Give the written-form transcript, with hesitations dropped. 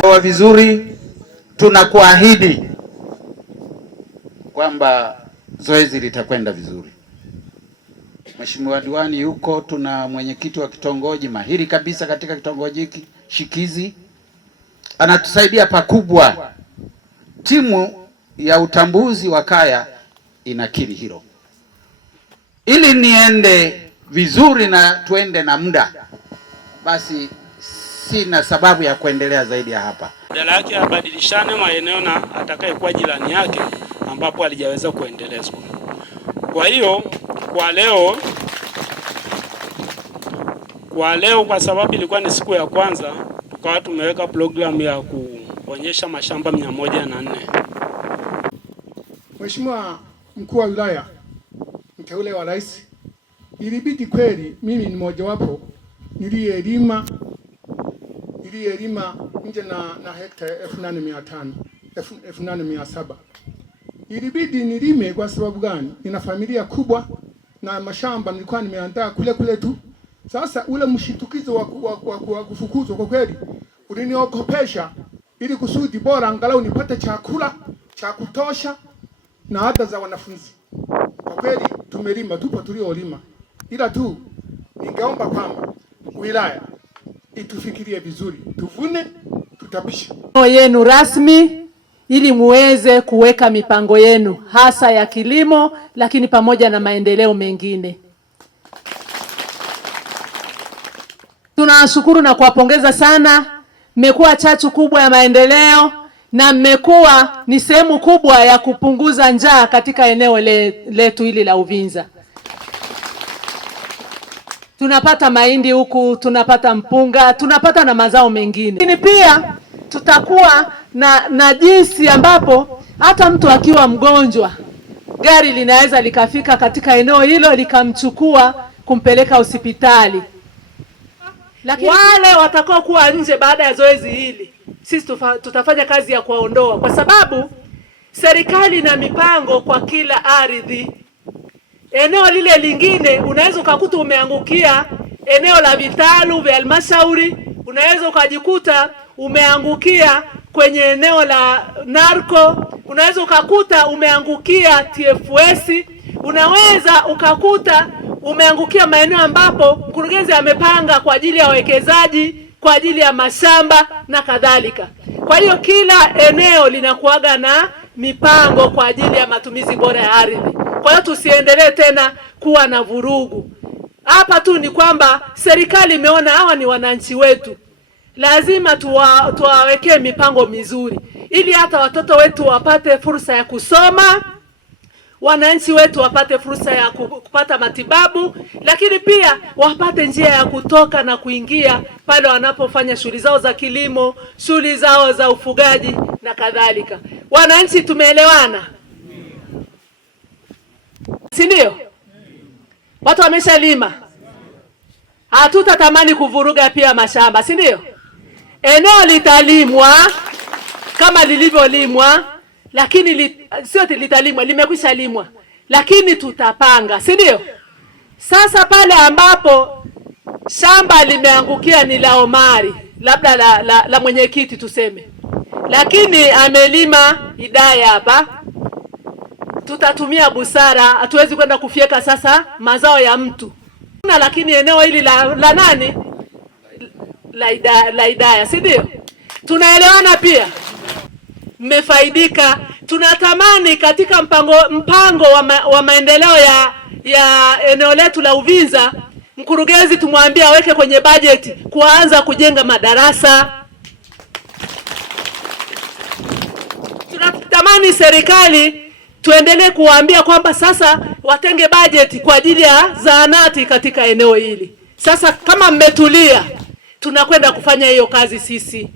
Kwa vizuri, tunakuahidi kwamba zoezi litakwenda vizuri. Mheshimiwa diwani yuko, tuna mwenyekiti wa kitongoji mahiri kabisa katika kitongoji hiki shikizi, anatusaidia pakubwa. Timu ya utambuzi wa kaya inakiri hilo. Ili niende vizuri na tuende na muda, basi sina sababu ya kuendelea zaidi ya hapa. Badala yake abadilishane maeneo na atakayekuwa jirani yake ambapo alijaweza kuendelezwa. Kwa hiyo kwa leo kwa sababu ilikuwa ni siku ya kwanza, tukawa tumeweka programu ya kuonyesha mashamba 104. Mheshimiwa Mkuu wa Wilaya, mteule wa Rais, ilibidi kweli mimi ni mojawapo niliyelima nje na hekta 8,700. Ilibidi nilime kwa sababu gani? Nina familia kubwa na mashamba nilikuwa nimeandaa kule tu. Sasa ule mshitukizo wa kufukuzwa kwa kweli uliniogopesha, ili kusudi bora angalau nipate chakula cha kutosha na ada za wanafunzi. Kwa kweli tumelima, tupo tuliolima, ila tu ningeomba kwamba wilaya itufikirie vizuri, tuvune, tutapisha yenu rasmi ili muweze kuweka mipango yenu hasa ya kilimo, lakini pamoja na maendeleo mengine. Tunawashukuru na kuwapongeza sana. Mmekuwa chachu kubwa ya maendeleo na mmekuwa ni sehemu kubwa ya kupunguza njaa katika eneo letu hili la Uvinza. Tunapata mahindi huku, tunapata mpunga, tunapata na mazao mengine. Lakini pia tutakuwa na jinsi ambapo hata mtu akiwa mgonjwa, gari linaweza likafika katika eneo hilo likamchukua kumpeleka hospitali. Lakini wale watakao kuwa nje baada ya zoezi hili, sisi tutafanya kazi ya kuwaondoa, kwa sababu serikali ina mipango kwa kila ardhi. Eneo lile lingine unaweza ukakuta umeangukia eneo la vitalu vya halmashauri, unaweza ukajikuta umeangukia kwenye eneo la narco, unaweza ukakuta umeangukia TFS, unaweza ukakuta umeangukia maeneo ambapo mkurugenzi amepanga kwa ajili ya wawekezaji, kwa ajili ya mashamba na kadhalika. Kwa hiyo kila eneo linakuaga na mipango kwa ajili ya matumizi bora ya ardhi. Kwa hiyo tusiendelee tena kuwa na vurugu. Hapa tu ni kwamba serikali imeona hawa ni wananchi wetu, lazima tuwawekee mipango mizuri ili hata watoto wetu wapate fursa ya kusoma, wananchi wetu wapate fursa ya kupata matibabu, lakini pia wapate njia ya kutoka na kuingia pale wanapofanya shughuli zao za kilimo, shughuli zao za ufugaji na kadhalika. Wananchi tumeelewana? Si ndio? Watu wameshalima, hatutatamani kuvuruga pia mashamba, si ndio? Eneo litalimwa kama lilivyolimwa, lakini sio litalimwa, limekwisha limwa, lakini tutapanga, si ndio? Sasa pale ambapo shamba limeangukia ni la Omari, labda la mwenyekiti tuseme, lakini amelima Hidaya hapa, tutatumia busara, hatuwezi kwenda kufyeka sasa mazao ya mtu. Lakini eneo hili la nani? La Hidaya, si ndio? Tunaelewana pia? Mmefaidika. Tunatamani katika mpango wa maendeleo ya eneo letu la Uvinza, mkurugenzi tumwambie aweke kwenye bajeti kuanza kujenga madarasa. Tunatamani serikali tuendelee kuwaambia kwamba sasa watenge bajeti kwa ajili ya zahanati katika eneo hili. Sasa kama mmetulia, tunakwenda kufanya hiyo kazi sisi.